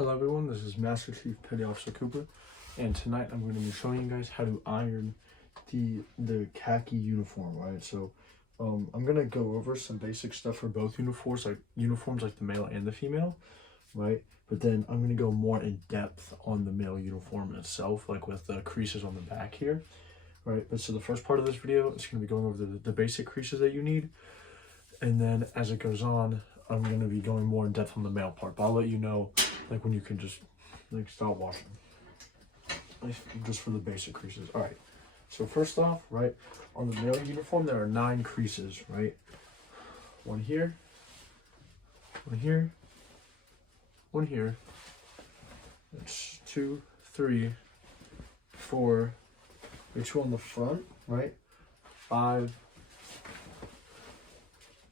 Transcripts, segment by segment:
Hello everyone, this is Master Chief Petty Officer Cooper, and tonight I'm going to be showing you guys how to iron the khaki uniform, right? So I'm going to go over some basic stuff for both uniforms like the male and the female, right? But then I'm going to go more in depth on the male uniform itself, like with the creases on the back here, right? But so the first part of this video is going to be going over the basic creases that you need, and then as it goes on, I'm going to be going more in depth on the male part, but I'll let you know like when you can just like stop washing, just for the basic creases. All right, so first off, right, on the male uniform there are 9 creases, right? One here, one here, one here. That's 2, 3, 4. There's 2 on the front, right? 5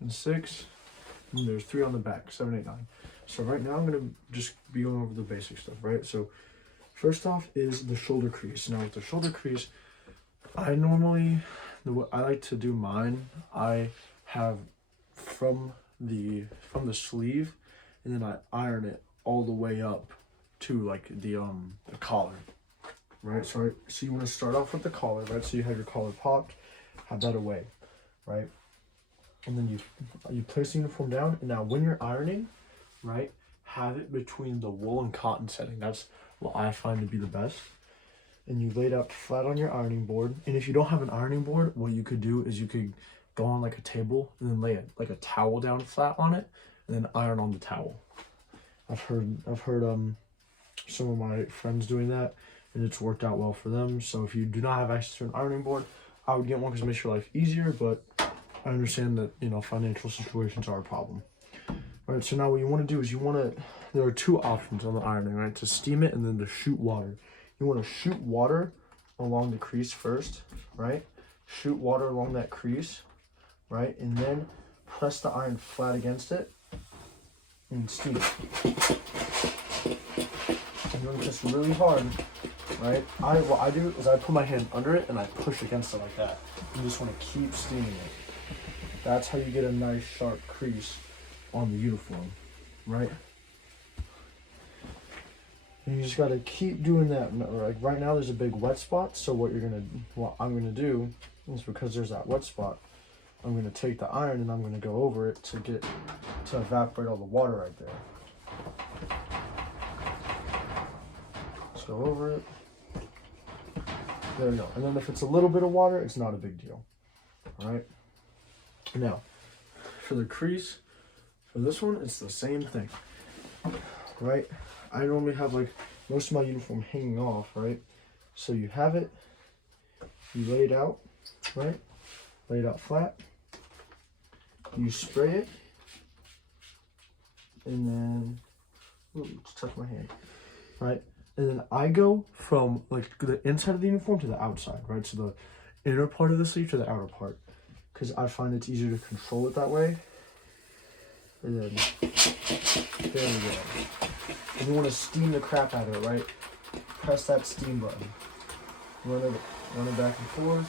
and 6, and there's 3 on the back, 7, 8, 9. So right now I'm going to just be going over the basic stuff, right? So first off is the shoulder crease. Now with the shoulder crease, I like to do mine, I have from the sleeve, and then I iron it all the way up to like the collar, right? So you want to start off with the collar, right? So you have your collar popped, have that away, right? And then you place the uniform down, and now when you're ironing, right, have it between the wool and cotton setting. That's what I find to be the best. And you lay it out flat on your ironing board. And if you don't have an ironing board, what you could do is you could go on like a table and then lay it like a towel down flat on it, and then iron on the towel. I've heard some of my friends doing that, and it's worked out well for them. So if you do not have access to an ironing board, I would get one because it makes your life easier, but I understand that, you know, financial situations are a problem. All right, so now what you want to do is there are 2 options on the ironing, right? To steam it and then to shoot water. You want to shoot water along the crease first, right? Shoot water along that crease, right? And then press the iron flat against it and steam it. And you're just really hard, right? What I do is I put my hand under it and I push against it like that. You just want to keep steaming it. That's how you get a nice sharp crease on the uniform, right? And you just got to keep doing that. Like right now there's a big wet spot, so what I'm gonna do is, because there's that wet spot, I'm gonna take the iron and I'm gonna go over it to evaporate all the water right there. Let's go over it. There we go. And then if it's a little bit of water, it's not a big deal. All right. Now, for the crease, for this one, it's the same thing, right? I normally have like most of my uniform hanging off, right? So you have it, you lay it out, right? Lay it out flat. You spray it, and then, just touch my hand, right? And then I go from like the inside of the uniform to the outside, right? So the inner part of the sleeve to the outer part, because I find it's easier to control it that way. And then, there we go. And you want to steam the crap out of it, right? Press that steam button. Run it back and forth.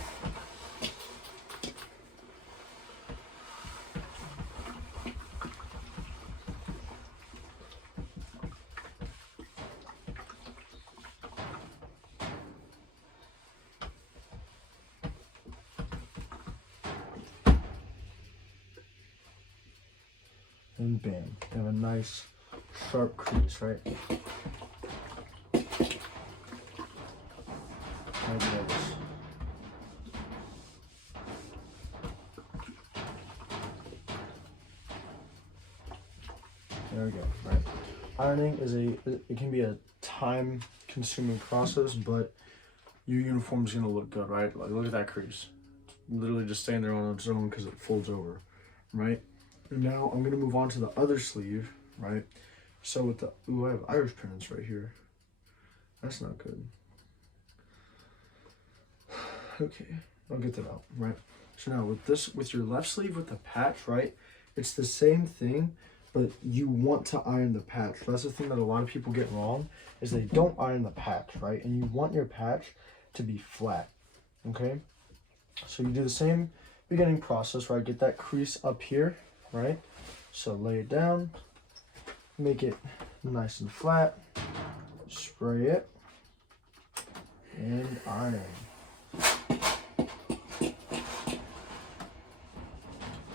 And bam, you have a nice sharp crease, right? Like this. There we go, right? Ironing it can be a time-consuming process, but your uniform is gonna look good, right? Like look at that crease. It's literally just staying there on its own because it folds over, right? And now I'm gonna move on to the other sleeve, right? So with I have Irish pennants right here. That's not good. Okay, I'll get that out, right? So now with your left sleeve with the patch, right? It's the same thing, but you want to iron the patch. That's the thing that a lot of people get wrong, is they don't iron the patch, right? And you want your patch to be flat, okay? So you do the same beginning process, right? Get that crease up here, right? So lay it down, make it nice and flat, spray it, and iron.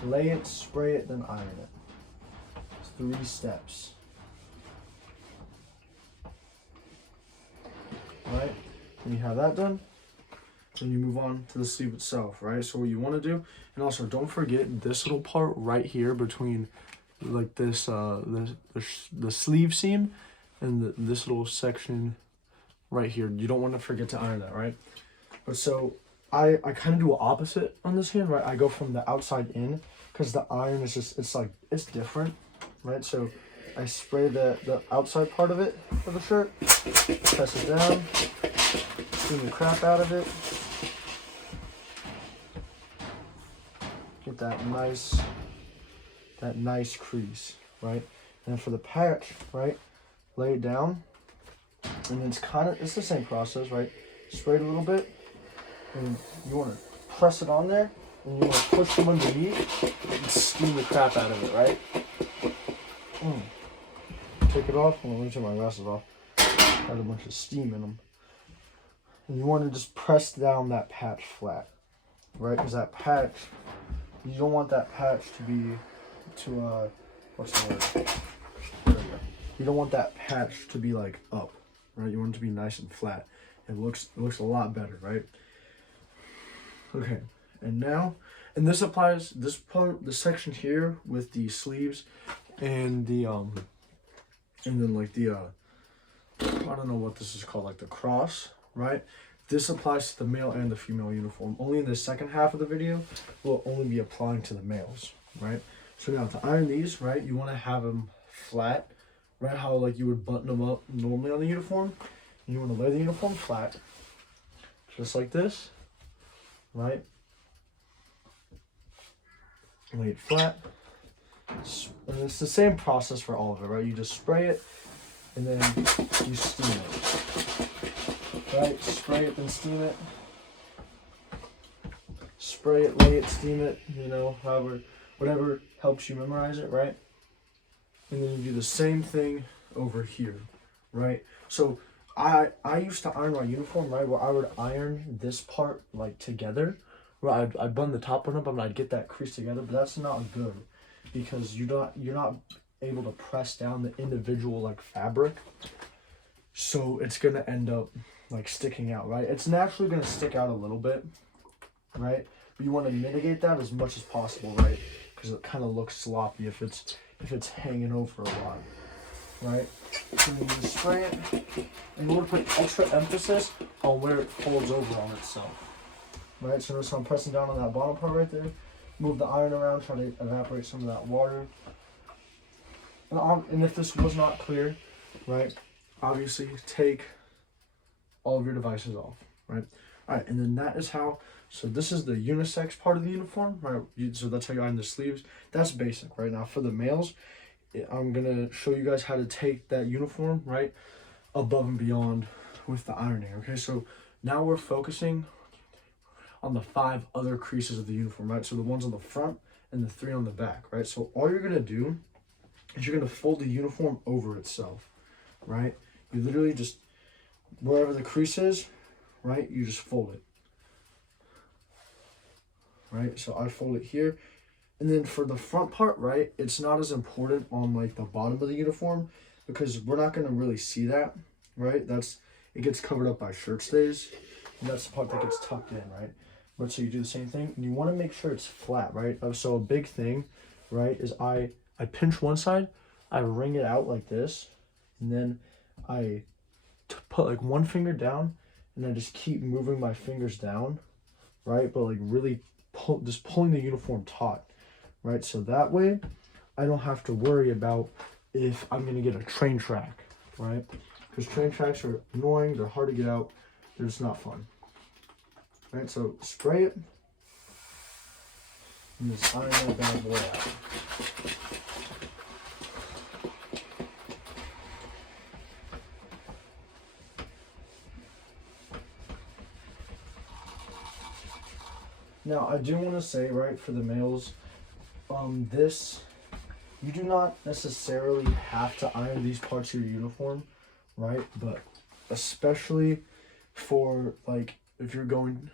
Lay it, spray it, then iron it. It's 3 steps. Right? When you have that done, then you move on to the sleeve itself, right? So what you want to do, and also don't forget this little part right here between like this, the sleeve seam and this little section right here. You don't want to forget to iron that, right? But so I kind of do an opposite on this hand, right? I go from the outside in because the iron is just, it's different, right? So I spray the outside part of it for the shirt, press it down, steam the crap out of it. Get that nice crease, right? And then for the patch, right, lay it down, and it's the same process, right? Spray it a little bit, and you want to press it on there, and you want to push them underneath and steam the crap out of it, right? Take it off. Let me take my glasses off. Got a bunch of steam in them. And you want to just press down that patch flat, right? Because that patch, you don't want that patch to be what's the word? There we go. You don't want that patch to be like up, right? You want it to be nice and flat. It looks a lot better, right? Okay, and now, and this applies, this part, the section here with the sleeves and the and then like the I don't know what this is called, like the cross, right? This applies to the male and the female uniform. Only in the second half of the video will only be applying to the males, right? So now to iron these, right, you want to have them flat, right? How like you would button them up normally on the uniform. You want to lay the uniform flat, just like this, right? Lay it flat. And it's the same process for all of it, right? You just spray it and then you steam it. Right? Spray it, then steam it. Spray it, lay it, steam it, you know, whatever helps you memorize it, right? And then you do the same thing over here, right? So I used to iron my uniform, right, where I would iron this part like together, where I'd button the top one up and I'd get that crease together, but that's not good because you're not able to press down the individual like fabric, so it's gonna end up like sticking out, right? It's naturally gonna stick out a little bit, right? But you want to mitigate that as much as possible, right? Because it kind of looks sloppy if it's hanging over a lot, right? So you spray it, and you want to put extra emphasis on where it folds over on itself, right? So notice I'm pressing down on that bottom part right there. Move the iron around, try to evaporate some of that water. And if this was not clear, right, obviously take all of your devices off, right? All right, and then that is how, so this is the unisex part of the uniform, right? So that's how you iron the sleeves. That's basic, right? Now for the males, I'm gonna show you guys how to take that uniform, right, above and beyond with the ironing, okay? So now we're focusing on the 5 other creases of the uniform, right? So the ones on the front and the 3 on the back, right? So all you're gonna do is you're gonna fold the uniform over itself, right? You literally just, wherever the crease is, right, you just fold it, right? So I fold it here. And then for the front part, right, it's not as important on like the bottom of the uniform because we're not going to really see that, right? It gets covered up by shirt stays, and that's the part that gets tucked in, right? But so you do the same thing, and you want to make sure it's flat, right? So a big thing, right, is I pinch one side, I wring it out like this, and then I put like one finger down, and I just keep moving my fingers down, right? But like really just pulling the uniform taut, right? So that way I don't have to worry about if I'm gonna get a train track, right? Because train tracks are annoying, they're hard to get out, they're just not fun. Right, so spray it and just iron that bad boy out. Now, I do want to say, right, for the males, you do not necessarily have to iron these parts of your uniform, right? But especially for like if you're going,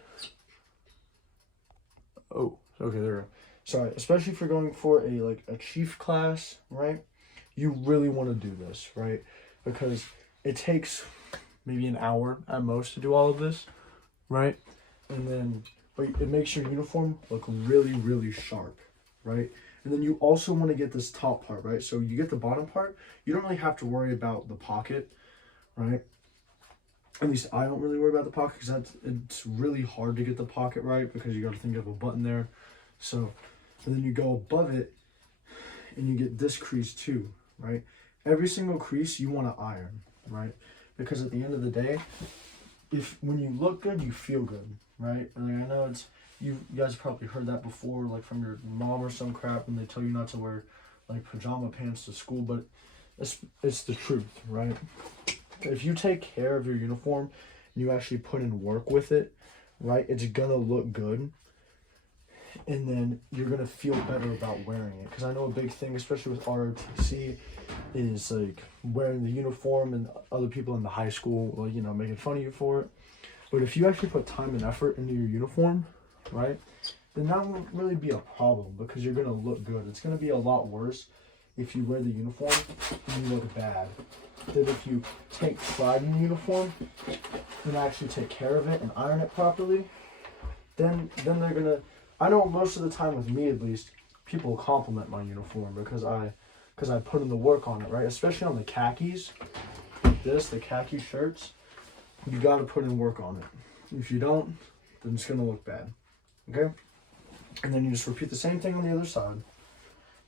oh, okay, there we go. Sorry, especially if you're going for a chief class, right? You really want to do this, right? Because it takes maybe an hour at most to do all of this, right? And then, but it makes your uniform look really, really sharp, right? And then you also want to get this top part, right? So you get the bottom part, you don't really have to worry about the pocket, right? At least I don't really worry about the pocket because it's really hard to get the pocket right because you got to think of a button there. So, and then you go above it and you get this crease too, right? Every single crease you want to iron, right? Because at the end of the day, when you look good, you feel good, right? And I know you guys probably heard that before, like from your mom or some crap, and they tell you not to wear like pajama pants to school, but it's the truth, right? If you take care of your uniform and you actually put in work with it, right, it's gonna look good. And then you're gonna feel better about wearing it. Because I know a big thing, especially with ROTC, is like wearing the uniform and other people in the high school, like, you know, making fun of you for it. But if you actually put time and effort into your uniform, right, then that won't really be a problem because you're gonna look good. It's gonna be a lot worse if you wear the uniform and you look bad than if you take pride in the uniform and actually take care of it and iron it properly. Then they're gonna. I know most of the time with me at least, people compliment my uniform because I put in the work on it, right? Especially on the khakis, like the khaki shirts, you gotta put in work on it. If you don't, then it's gonna look bad, okay? And then you just repeat the same thing on the other side,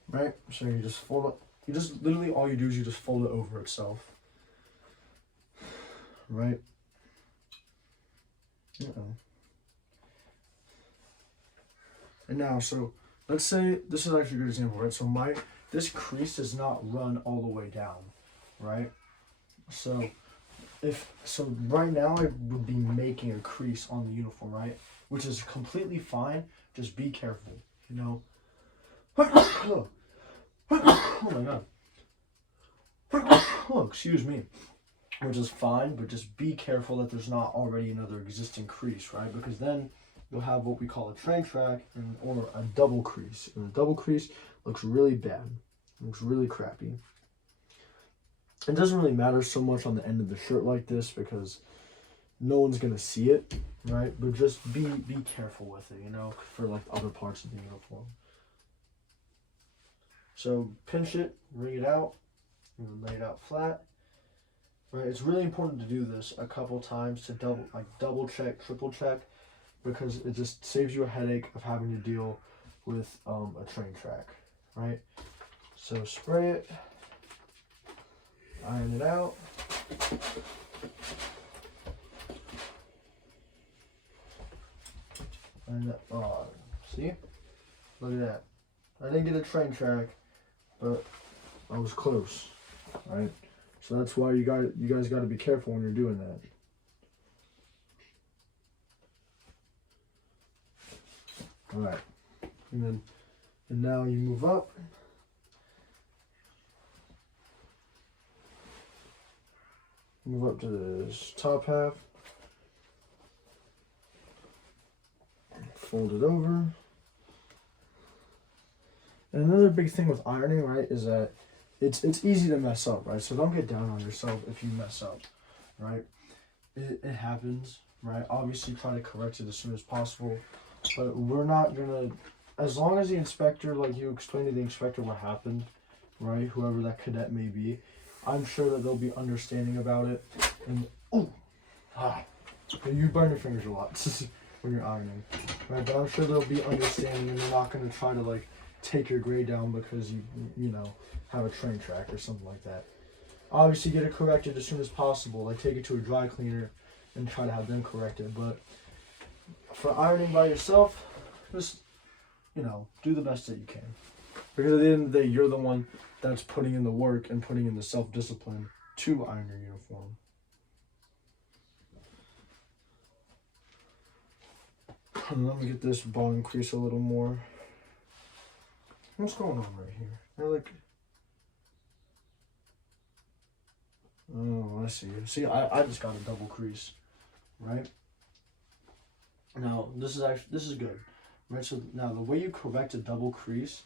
right? So you just fold it, literally all you do is you just fold it over itself, right? And now, so let's say this is actually a good example, right? So this crease does not run all the way down, right? So right now I would be making a crease on the uniform, right? Which is completely fine. Just be careful, you know. Oh my god. Oh, excuse me. Which is fine, but just be careful that there's not already another existing crease, right? Because then you'll have what we call a train track or a double crease. And a double crease looks really bad. Looks really crappy. It doesn't really matter so much on the end of the shirt like this because no one's gonna see it, right? But just be careful with it, you know, for like other parts of the uniform. So pinch it, wring it out, and lay it out flat. Right, it's really important to do this a couple times to double check, triple check, because it just saves you a headache of having to deal with a train track, right? So spray it, iron it out. And see? Look at that. I didn't get a train track, but I was close, right? So that's why you guys got to be careful when you're doing that. All right, and now you move up. Move up to this top half. Fold it over. And another big thing with ironing, right, is that it's easy to mess up, right? So don't get down on yourself if you mess up, right? It happens, right? Obviously try to correct it as soon as possible, but we're not gonna, as long as the inspector, like you explain to the inspector what happened, right? Whoever that cadet may be, I'm sure that they'll be understanding about it. And you burn your fingers a lot when you're ironing, right? But I'm sure they'll be understanding and they're not gonna try to like take your grade down because you know, have a train track or something like that. Obviously get it corrected as soon as possible. Like take it to a dry cleaner and try to have them correct it. But for ironing by yourself, just, you know, do the best that you can. Because at the end of the day, you're the one that's putting in the work and putting in the self-discipline to iron your uniform. And let me get this bottom crease a little more. What's going on right here? Oh, I see. See, I just got a double crease, right? Now, this is good, right? So now the way you correct a double crease,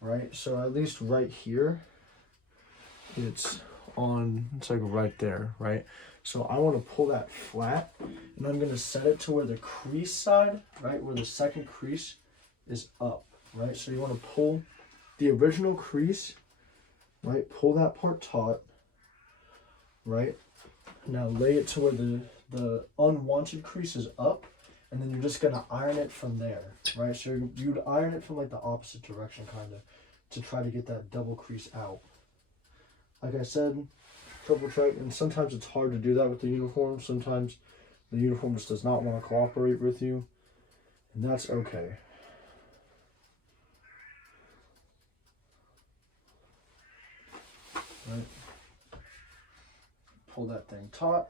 right? So at least right here, it's like right there, right? So I want to pull that flat, and I'm going to set it to where the crease side, right? Where the second crease is up, right? So you want to pull the original crease, right? Pull that part taut, right? Now lay it to where the unwanted crease is up, and then you're just gonna iron it from there, right? So you'd iron it from like the opposite direction, kind of, to try to get that double crease out. Like I said, triple check, and sometimes it's hard to do that with the uniform. Sometimes the uniform just does not want to cooperate with you, and that's okay. Right? Pull that thing taut.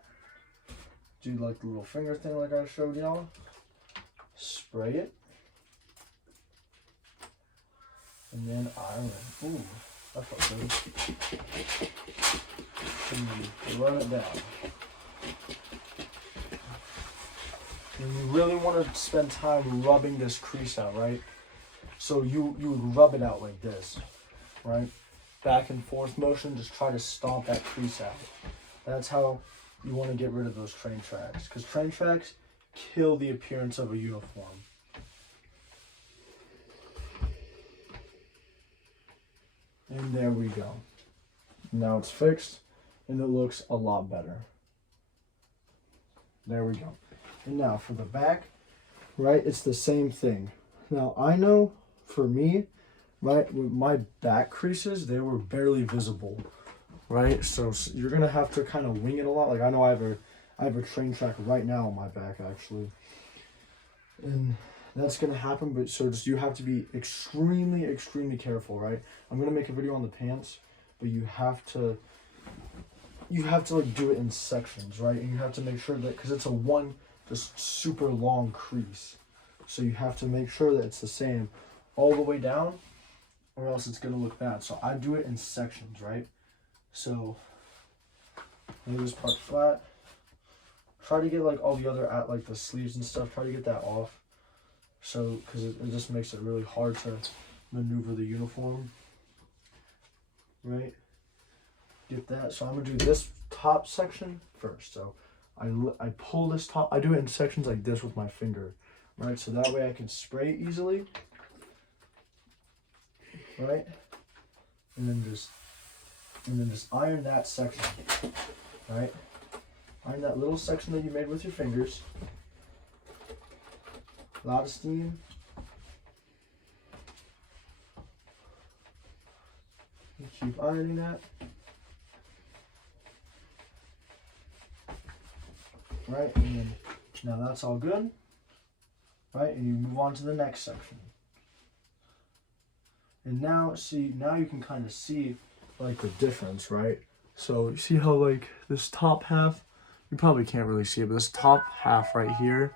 Do like the little finger thing like I showed y'all. Spray it. And then iron it. Ooh, that felt good. And then run it down. And you really want to spend time rubbing this crease out, right? So you would rub it out like this, right? Back and forth motion, just try to stomp that crease out. That's how you want to get rid of those train tracks, because train tracks kill the appearance of a uniform. And there we go. Now it's fixed, and it looks a lot better. There we go. And now for the back, right, it's the same thing. Now I know for me, right, with my back creases, they were barely visible, right? So you're gonna have to kind of wing it a lot. Like I know I have a train track right now on my back actually, and that's gonna happen. But so just you have to be extremely careful, right? I'm gonna make a video on the pants, but you have to like do it in sections, right? And you have to make sure that, because it's a one just super long crease, so you have to make sure that it's the same all the way down, or else it's gonna look bad. So I do it in sections, right? So lay this part flat. Try to get like all the other like the sleeves and stuff. Try to get that off. So because it just makes it really hard to maneuver the uniform, right? Get that. So I'm gonna do this top section first. So I pull this top. I do it in sections like this with my finger, right? So that way I can spray it easily, right? And then just iron that section, right? Iron that little section that you made with your fingers. A lot of steam. And keep ironing that. Right, and then now that's all good. Right, and you move on to the next section. And now, see, now you can kind of see like the difference, right? So you see how like this top half, you probably can't really see it, but this top half right here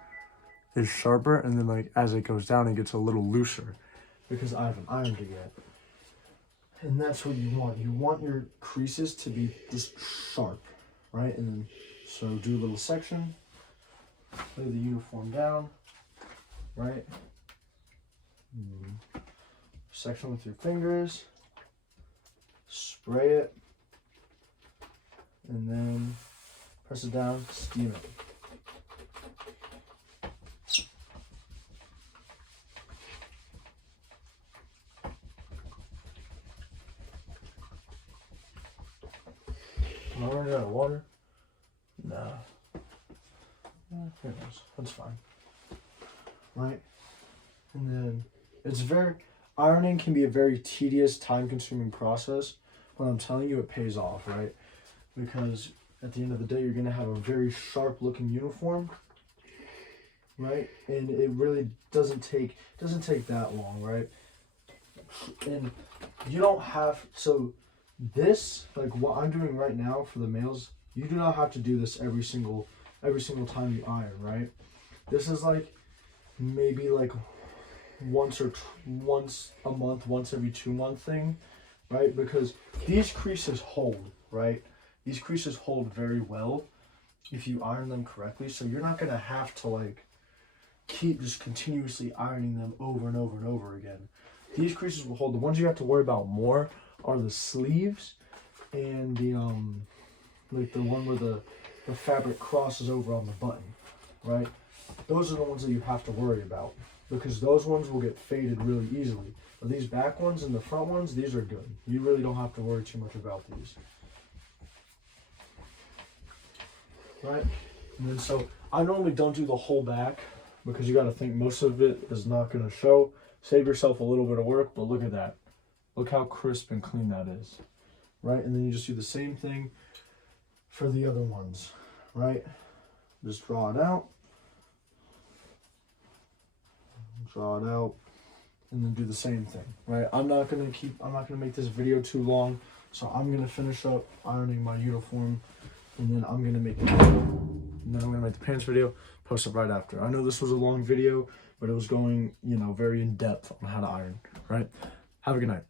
is sharper, and then like as it goes down, it gets a little looser because I haven't ironed it yet. And that's what you want. You want your creases to be just sharp, right? And then so do a little section, lay the uniform down, right? Section with your fingers, spray it, and then press it down, steam it. Am I running out of water? No. Who knows? That's fine. Right? And then ironing can be a very tedious, time-consuming process, but I'm telling you, it pays off, right? Because at the end of the day, you're gonna have a very sharp-looking uniform, right? And it really doesn't take that long, right? And you don't have, so this, like what I'm doing right now for the males, you do not have to do this every single time you iron, right? This is like maybe like once a month, once every 2 month thing, right? Because these creases hold, right? these creases hold very well if you iron them correctly. So you're not gonna have to like keep just continuously ironing them over and over and over again. These creases will hold. The ones you have to worry about more are the sleeves and the like the one where the fabric crosses over on the button, right? Those are the ones that you have to worry about because those ones will get faded really easily. But these back ones and the front ones, these are good. You really don't have to worry too much about these. Right? And then so I normally don't do the whole back because you got to think most of it is not going to show. Save yourself a little bit of work, but look at that. Look how crisp and clean that is. Right? And then you just do the same thing for the other ones. Right? Just draw it out. Draw it out. And then do the same thing. Right? I'm not gonna make this video too long. So I'm gonna finish up ironing my uniform. And then I'm gonna make the pants video, post it right after. I know this was a long video, but it was going, very in depth on how to iron, right? Have a good night.